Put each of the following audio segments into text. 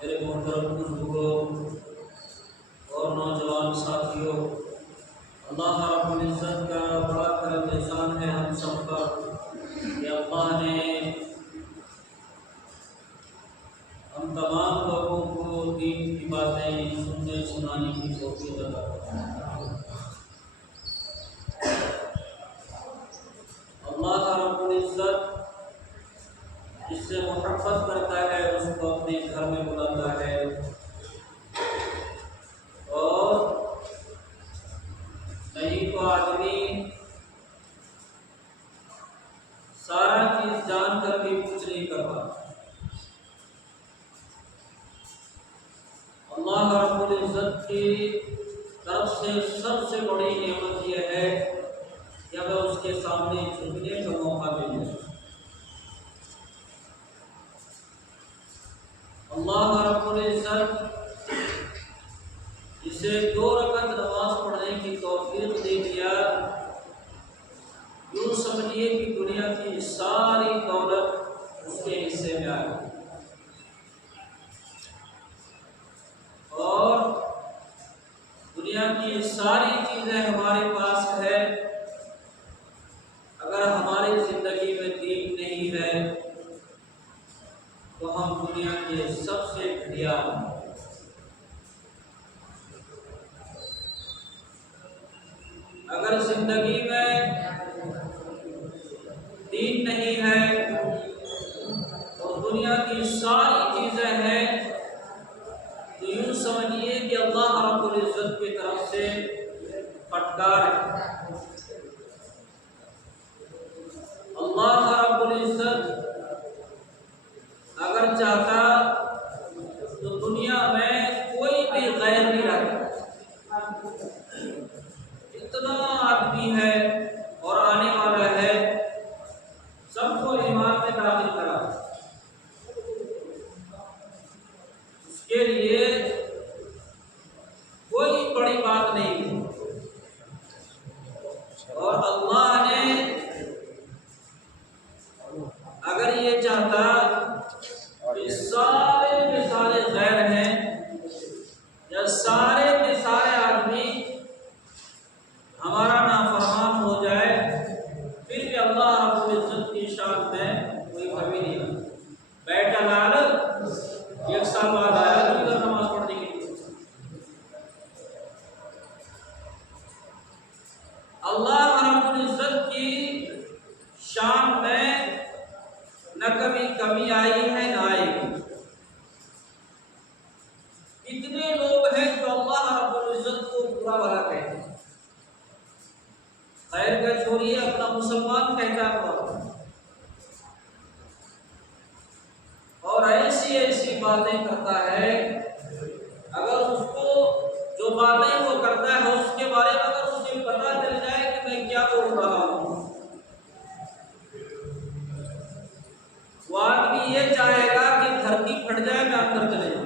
मेरे मोहतरम बुजुर्गों और नौजवान साथियों, अल्लाह रब्बुल इज्जत का बड़ा करम एहसान है हम सब पर कि अल्लाह ने हम तमाम लोगों को दीन की बातें सुनने सुनाने की तौफीक अता फरमाए। अल्लाह रब्बुल इज्जत जिससे मोहब्बत करता है उसको अपने घर में बुलाता है और नहीं तो आदमी सारा चीज जानकर भी कुछ नहीं कर पाता। अल्लाह रब्बुल इज्जत की तरफ से सबसे बड़ी नेमत यह है कि हमें उसके सामने झुकने का मौका मिले। अल्लाह रब्बुल इज्जत इसे 2 रकात नमाज पढ़ने की तौफीक दे दिया। यूँ समझिए कि दुनिया की सारी दौलत उसके हिस्से में आ गई और दुनिया की सारी चीजें हमारे पास है, दुनिया के सबसे घटिया। अगर जिंदगी में दीन नहीं है और दुनिया की सारी चीजें हैं, तो यूं समझिए कि अल्लाह रब्बुल इज्जत की तरफ से फटकार है। अल्लाह रब्बुल इज्जत अगर चाहता तो दुनिया में कोई भी गैर नहीं रहता। इतना आदमी है और आने वाला है, सबको ईमान में दाखिल करा। उसके लिए कोई बड़ी बात नहीं। और अल्लाह ने अगर ये चाहता कि सारे के सारे गैर हैं या सारे के सारे आदमी हमारा नाफरमान हो जाए, फिर भी अल्लाह रब्बुल इज्जत की शान में कोई कमी नहीं है। बैठा लाल 1 साल बाद आया तो इधर नमाज पढ़ने के लिए। अल्लाह रब्बुल इज्जत की शान में न कभी कमी आई है न आएगी। कितने लोग हैं जो अल्लाह रब्बुल इज्जत को बुरा भला कहते हैं, खैर का छोड़िए अपना मुसलमान कहता है, और ऐसी ऐसी बातें करता है। अगर उसको जो बातें वो करता है उसके बारे में अगर उसे पता चल जाए कि मैं क्या बोल रहा हूँ, वो आदमी ये चाहेगा कि धरती फट जाए, मैं अंदर चले जाऊं,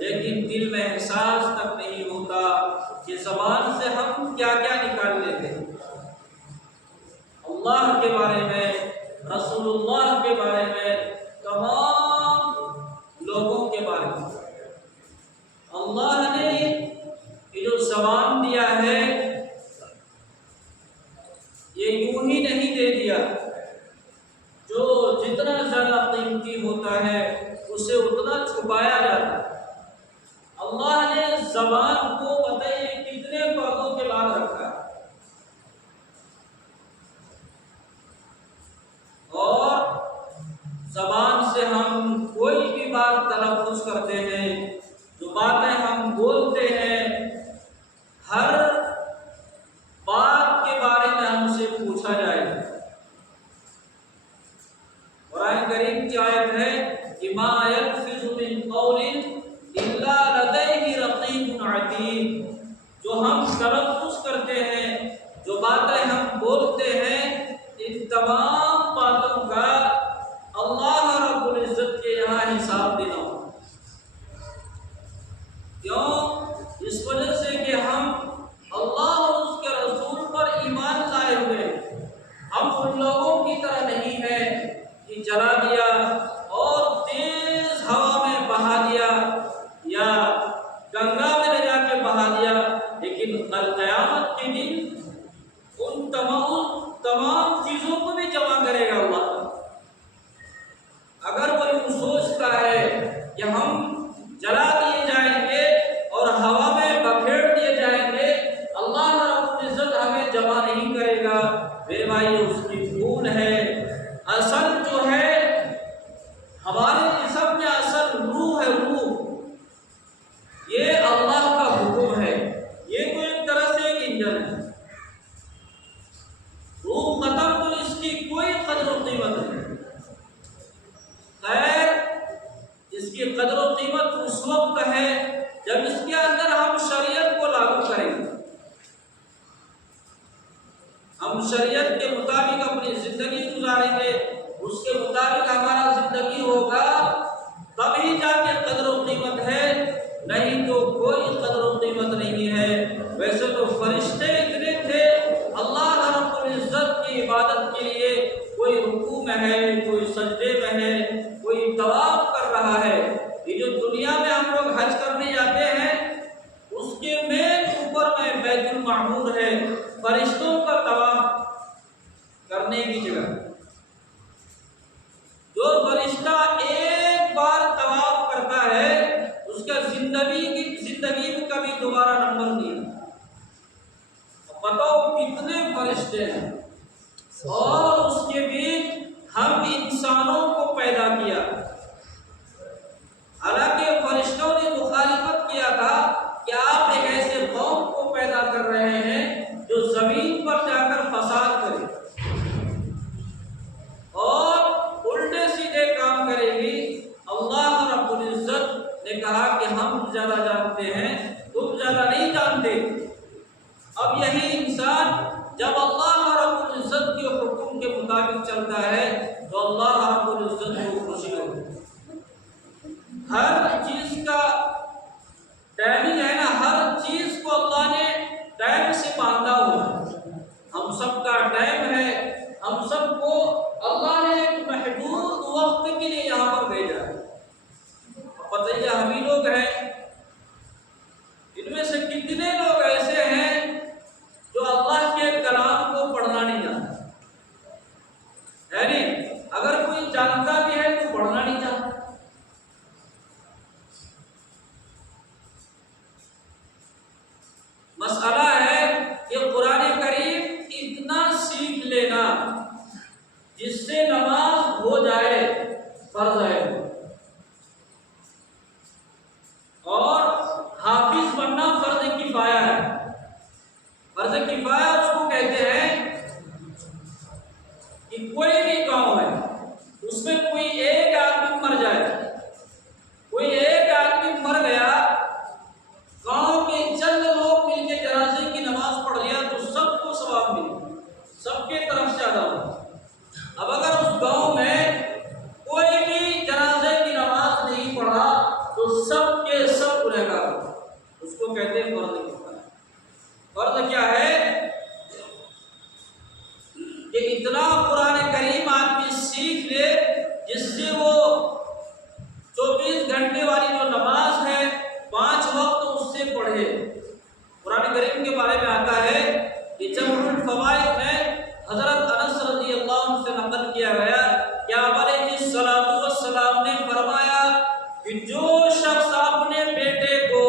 लेकिन दिल में एहसास तक नहीं होता कि ज़बान से हम क्या क्या निकाल लेते हैं। अल्लाह के बारे में, रसूलुल्लाह के बारे में, तमाम लोगों के बारे में अल्लाह ने ये जो ज़बान दिया है ये यूं ही नहीं दे दिया। जो जितना ज़्यादा कीमती होता है उसे उतना छुपाया जाता है। अल्लाह ने ज़बान को बताइए कितने पर्दों के बाद रखा है, और ज़बान से हम कोई भी बात तलफ़्फ़ुज़ करते हैं, जो बातें हम बोलते हैं, हर बात के बारे में हमसे पूछा जाएगा। कुरान करीम की आयत है कि मा यल्फ़िज़ु मिन क़ौलिन इल्ला लदैहि रक़ीबुन अतीद। जो हम तलफ़्फ़ुज़ करते हैं, जो बातें हम बोलते हैं, इन तमाम बातों का अल्लाह रब्बुल इज्जत के यहाँ हिसाब देना होगा। क्यों? इस वजह से कि हम अल्लाह और उसके रसूल पर ईमान लाए हुए, हम उन लोगों की तरह नहीं है कि जला दिया और तेज हवा में बहा दिया या गंगा में ले जाके बहा दिया, लेकिन कल क़यामत के दिन उन तमाम चीजों को भी जमा करेगा अल्लाह। अगर वो यूं सोचता है कि हम जला दिए जाएंगे और हवा में बखेड़ दिए जाएंगे, अल्लाह रब्बुल इज्जत हमें जमा नहीं करेगा, मेरे भाई उसकी भूल है। असल जो है हमारे जिस्म में असल रूह है, रूह ये अल्लाह का हुक्म है। ये तो एक तरह से एक इंजन है, रूह खत्म तो इसकी कोई कदर और कीमत नहीं। खैर, इसकी कदर और कीमत उस वक्त है जब इसके अंदर हम शरीयत को लागू करेंगे, हम शरीयत के मुताबिक अपनी जिंदगी गुजारेंगे, उसके मुताबिक हमारा जिंदगी होगा, तभी जाके कदर और कीमत है, नहीं तो कोई कदर और कीमत नहीं है। वैसे तो फरिश्ते इतने थे अल्लाह रब्बुल इज्जत की इबादत के लिए, कोई रुकू में है, कोई सजदे में है, कोई तवाफ कर रहा है। ये जो दुनिया में हम लोग हज करने जाते हैं उसके लेना। और उसके बीच हम इंसानों को पैदा किया। हालांकि फरिश्तों ने मुखालिफत किया था कि आप एक ऐसे कौम को पैदा कर रहे हैं जो जमीन पर जाकर फसाद करे और उल्टे सीधे काम करेगी। अल्लाह रब्बुल इज्जत ने कहा कि हम ज्यादा जानते हैं, तुम ज्यादा नहीं जानते। अब यही इंसान जब अल्लाह रब्बुल इज्जत के हुक्म के मुताबिक चलता है तो अल्लाह रब्बुल इज्जत को खुशी होती है। हर चीज का टाइमिंग है ना, हर चीज को अल्लाह ने टाइम से बांधा हुआ है। हम सबका टाइम है, हम सबको अल्लाह ने एक महदूद वक्त के लिए यहाँ पर भेजा है। पता ही हम ही लोग हैं, इनमें से कितने लोग ऐसे हैं जो अल्लाह के कलाम को पढ़ना नहीं जानते, यानी अगर कोई जानता भी है तो पढ़ना नहीं जानता। मसला है कि कुरान करीम इतना सीख लेना जिससे नमाज हो जाए फर्ज है, और हाफिज बनना फर्ज किफाया है। फर्ज किफाया उसको कहते हैं कि कोई भी गांव है उसमें कोई एक आदमी मर जाए, कोई एक आदमी मर गया, गांव के चंद लोग मिलके जनाजे की नमाज पढ़ लिया तो सबको सवाब मिले, सबके तरफ से अदा हो। अब अगर उस गांव में कोई भी जनाजे की नमाज नहीं पढ़ा तो सब के सब गुनहगार, उसको कहते हैं फर्ज किफाया। फर्ज क्या है कि इतना कुरान करीम आदमी सीख ले जिससे वो 24 घंटे वाली जो नमाज है 5 वक्त उससे पढ़े। कुरान करीम के बारे में आता है कि जमुल फवाइद में हजरत अनस रज़ी अल्लाह अन्हु से नकल किया गया कि आप अलैहिस्सलातु वस्सलाम ने फरमाया कि जो शख्स अपने बेटे को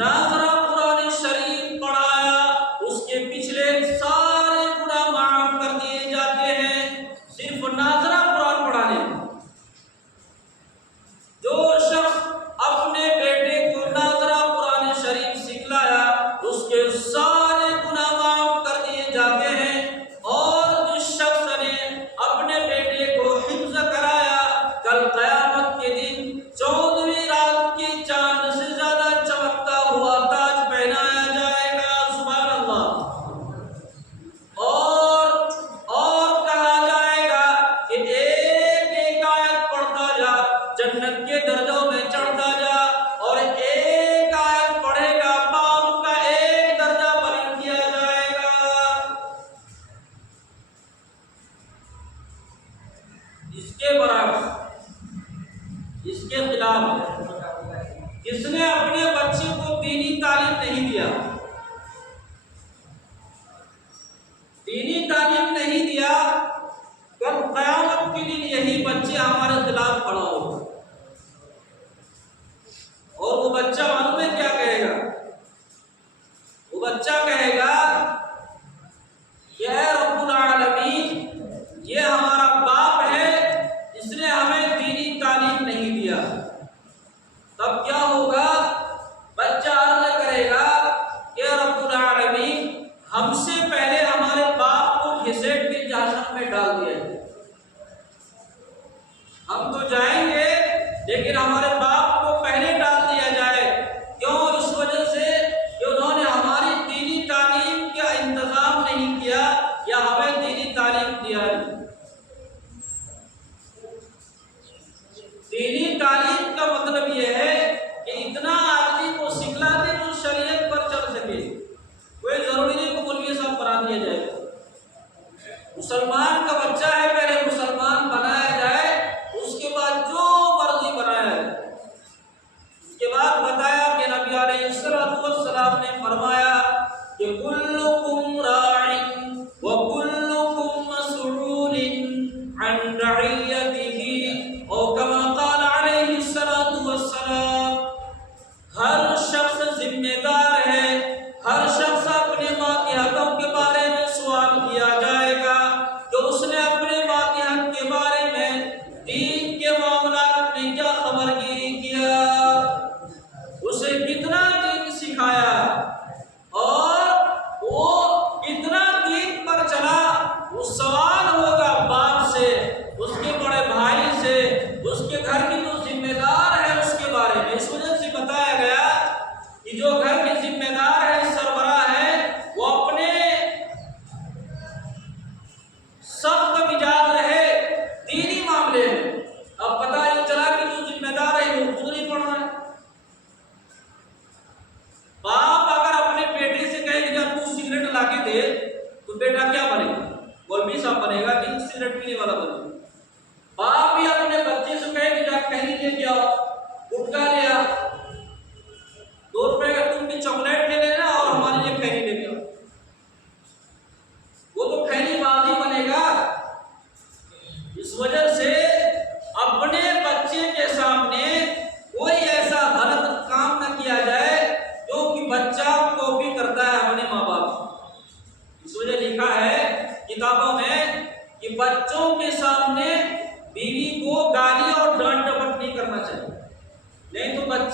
नाज़रा कुरान शरीफ पढ़ाया उसके पिछले सारे गुनाह माफ कर दिए जाते हैं, सिर्फ नाज़रा कुरान पढ़ाने। जो शख्स अपने बेटे को नाज़रा कुरान शरीफ सिखलाया उसके सारे गुनाह माफ कर दिए जाते हैं। और जिस शख्स ने अपने बेटे को हिफ्ज़ कराया कल क़यामत के दिन 14वीं रात के चांद से ज्यादा चमकता हुआ ताज पहनाया जाएगा। सुभान अल्लाह। और कहा जाएगा कि एक एक आयत पढ़ता जा, जन्नत के दर्जों में चढ़ता जा, और एक आयत पढ़ेगा पाप का एक दर्जा बुलंद किया जाएगा। इसके बराबर, इसके खिलाफ जिसने अपने बच्चे को दीनी तालीम नहीं दिया, दीनी तालीम नहीं दिया, कल क़यामत के दिन यही बच्चे हमारे खिलाफ खड़ा होगा। और वो बच्चा मालूम है क्या कहेगा? वो बच्चा कहेगा या रब्बुल आलमीन, ये हमारा बाप है, इसने हमें दीनी तालीम नहीं दिया। तब क्या होगा? बच्चा अर्ज करेगा या रब्बुल आलमीन, हमसे पहले हमारे बाप को घिसेट के जहन्नम में डाल दिया है। हम तो जाएंगे लेकिन हमारे बाप को पहले डाल दिया जाए। क्यों? इस वजह से कि उन्होंने हमारी दीनी तालीम का इंतजाम नहीं किया या हमें दीनी तालीम दिया नहीं। दीनी तालीम का मतलब यह है कि इतना आदमी को सिखला दे जो शरीयत पर चल सके। कोई जरूरी नहीं को मौलवी साहब बना दिया जाए। मुसलमान का बच्चा है, पहले मुसलमान बनाया जाए, उसके बाद जो मर्जी बनाया जाए। उसके बाद बताया कि नबी अलैहिस्सलातु वस्सलाम ने फरमाया कि कुल्लुकुम राइन व कुल्लुकुम मसऊलिन अन रइयतिही, और कमा क़ाल अलैहिस्सलातु वस्सलाम,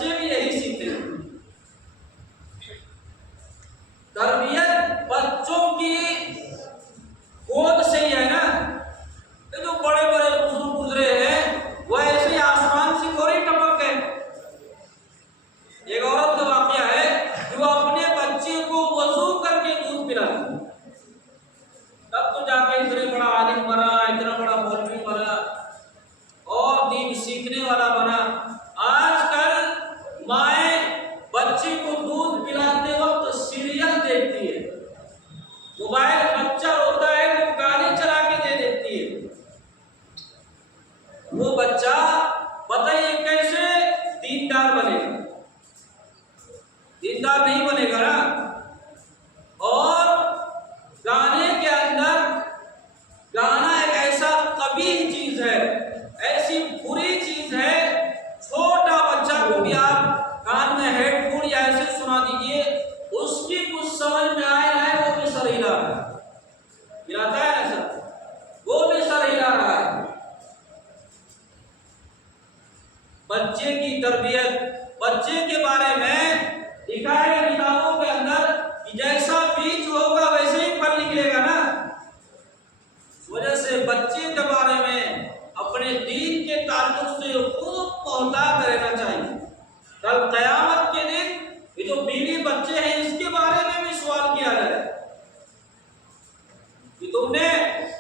बच्चे भी यही सीखते हैं। तरबियत बच्चों की गोद से ही है ना। ये जो बड़े बड़े बुजुर्ग गुजरे हैं वो ऐसे ही आसमान से थोड़ी टपक गए। एक औरत का वाकया है कि वो अपने बच्चे को वजू करके दूध पिलाती, तब तो जाके इतने बड़ा आलिम बना, इतना बड़ा मौलवी बना और दीन सीखने वाला बना। आजकल माए बच्चे को दूध पिलाते वक्त सीरियल देखती है, मोबाइल बच्चा रोता है वो गाने चला के दे देती है। वो बच्चा बताइए कैसे दीनदार बनेगा? दीनदार नहीं बनेगा ना। और गाने के अंदर, गाना एक ऐसा कबीह चीज है, ऐसी बुरी चीज है। छोटा बच्चा को भी आप कान में हेडफोन या ऐसे सुना दीजिए, उसकी कुछ समझ में आए है वो भी सर हिला रहा है, हिलाता है ना सर, वो भी सर हिला रहा है। बच्चे की तरबियत, बच्चे के बारे में लिखा है किताबों के अंदर कि जैसा बीज होगा वैसे ही फल निकलेगा ना। इस वजह से बच्चे के बारे में अपने दीन के ताल्लुक से खूब मोहतात रहना चाहिए। कल क़यामत के दिन ये जो बीवी बच्चे हैं इसके बारे में भी सवाल किया जाए कि तुमने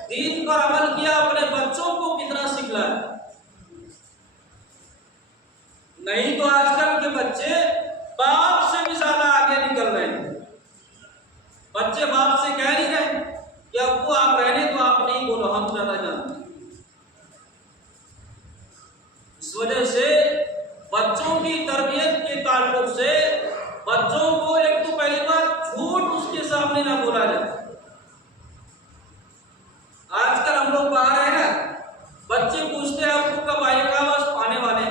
दीन पर अमल किया, अपने बच्चों को कितना सिखलाया। नहीं तो आजकल के बच्चे बाप से भी ज्यादा आगे निकल रहे हैं। बच्चे बाप से कह नहीं रहे कि अब्बू आप रहने तो आप नहीं बोलो, हम ज्यादा जानते। इस वजह से बच्चों की तरबियत के ताल्लुक से बच्चों को एक तो पहली बात झूठ उसके सामने ना बोला जाए। आजकल हम लोग बाहर है ना, बच्चे पूछते हैं आपको कब आएगा, बस आने वाले।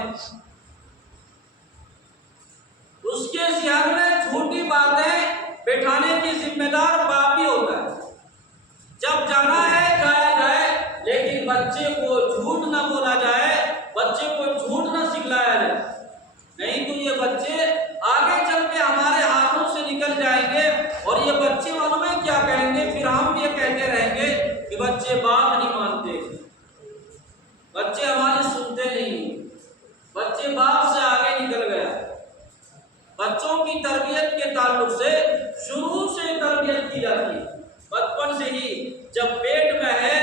उसके ज़हन में झूठी बातें बैठाने की जिम्मेदार बाप ही होता है। जब जाना है जाया जाए, लेकिन बच्चे को झूठ ना बोला जाए, बच्चे को झूठ ना सिखलाया जाए। नहीं तो ये बच्चे आगे चल के हमारे हाथों से निकल जाएंगे और ये बच्चे मालूम है क्या कहेंगे, फिर हम ये कहते रहेंगे कि बच्चे बात नहीं मानते, बच्चे हमारी सुनते नहीं, बच्चे बाप से आगे निकल गया। बच्चों की तरबियत के ताल्लुक से शुरू से तरबियत की जाती है, बचपन से ही। जब पेट में है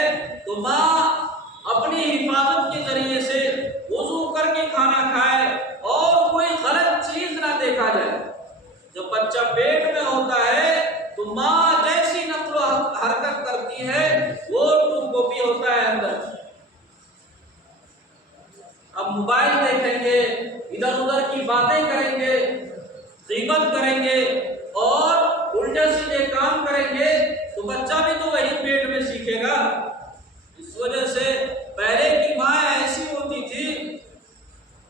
तो माँ अपनी हिफाजत के जरिए से वुजू करके खाना खाए और कोई गलत चीज ना देखा जाए। जब बच्चा पेट में होता है तो माँ जैसी नक्ल हरकत करती है वो तुमको भी होता है अंदर। अब मोबाइल देखेंगे, इधर उधर की बातें करेंगे, गीबत करेंगे और उल्टे सीधे काम करेंगे तो बच्चा भी तो वही पेट में सीखेगा। इस वजह से पहले की माँ ऐसी होती थी,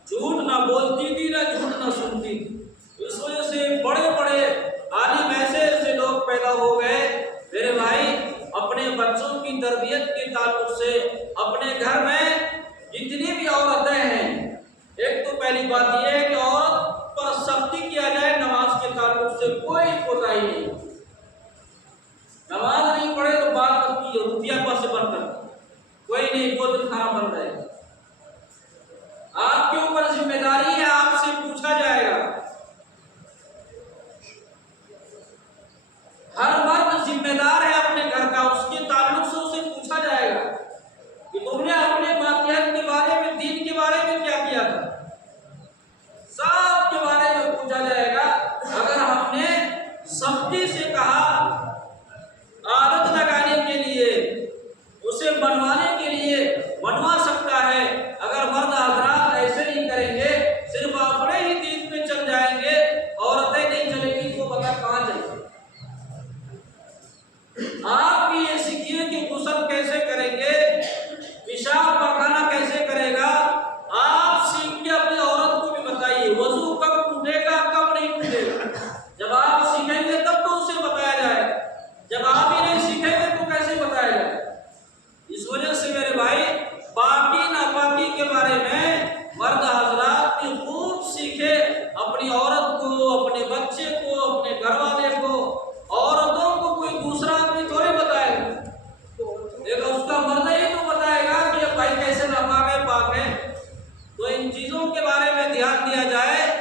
झूठ ना बोलती थी ना झूठ ना सुनती थी। इस वजह से बड़े बड़े आलिम ऐसे ऐसे लोग पैदा हो गए। मेरे भाई, अपने बच्चों की तरबियत के ताल्लुक से अपने घर में जितनी भी औरतें हैं, एक तो पहली बात यह है कि औरत पर सख्ती किया जाए। नमाज के ताल्लुक से कोई कोताही नहीं, नमाज नहीं पढ़े तो बात मत कीजिए, रुपया पर से बंद कर, कोई नहीं, दो दिन खाना बन रहेगा। आपके ऊपर जिम्मेदारी है, आपसे पूछा जाएगा। हर मर्द जिम्मेदार है अपने घर का, उसके ताल्लुक से उसे पूछा जाएगा कि तुमने अपने मातहत के बारे में, दीन के बारे में क्या किया था। सब के बारे में पूछा जाएगा। अगर हमने सख्ती चीज़ों के बारे में ध्यान दिया जाए